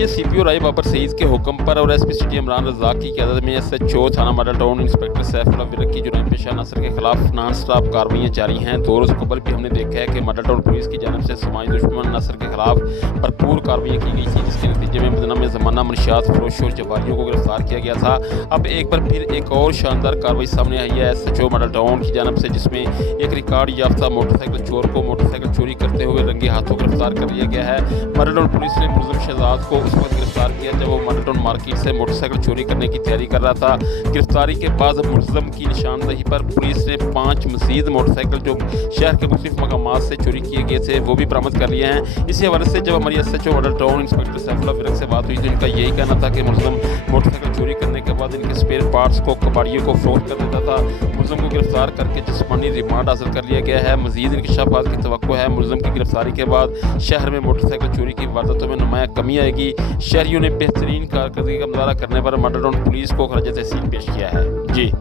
ये सीपीओ राय बाबर सईद के हुक्म पर और एसपी सिटी इमरान रज़ाक की क़यादत में एसएचओ थाना model town inspector Saifullah Virk की जुर्म पेशा नसर के खिलाफ नॉन स्टॉप कार्रवाइयाँ जारी हैं। 2 रोज़ कबल भी हमने देखा है कि मॉडल टाउन पुलिस की जानिब से समाजी दुश्मन नसर के खिलाफ भरपूर कार्रवाइयाँ की गई थी, जिसके नतीजे में बदनाम ज़माना मनशियात फरोश और जवारियों को गिरफ्तार किया गया था। अब एक बार फिर एक और शानदार कार्रवाई सामने आई है एसएचओ मॉडल टाउन की जानिब से, जिसमें एक रिकॉर्ड याफ्ता मोटरसाइकिल चोर को मोटरसाइकिल चोरी करते हुए रंगे हाथों गिरफ्तार कर लिया गया है। मॉडल टाउन पुलिस ने मुलज़िम शहजाद को उस वक्त गिरफ्तार किया जब वो मॉडल टाउन मार्केट से मोटरसाइकिल चोरी करने की तैयारी कर रहा था। गिरफ्तारी के बाद मुलज़िम की निशानदही पर पुलिस ने 5 मज़ीद मोटरसाइकिल जो शहर के मुख्तलिफ मकामात से चोरी किए गए थे वो भी बरामद कर लिए हैं। इसी हवाले से जब हमारी SHO model town inspector Saifullah Virk से बात हुई तो इनका यही कहना था कि मुलज़िम मोटरसाइकिल चोरी करने के बाद इनके स्पेयर पार्ट्स को कबाड़ियों को फरोख्त कर देता था। मुलज़िम को गिरफ्तार करके जिस्मानी रिमांड हासिल कर लिया गया है। मज़ीद इंकशाफात की तवक्को है। मुलज़िम की गिरफ्तारी के बाद शहर में मोटरसाइकिल चोरी की वारदातों में नुमाया कमी आएगी। शहरियों ने बेहतरीन कारकर्दगी का मुजाहरा करने पर मॉडल टाउन पुलिस को खराज तहसीन पेश किया है। जी।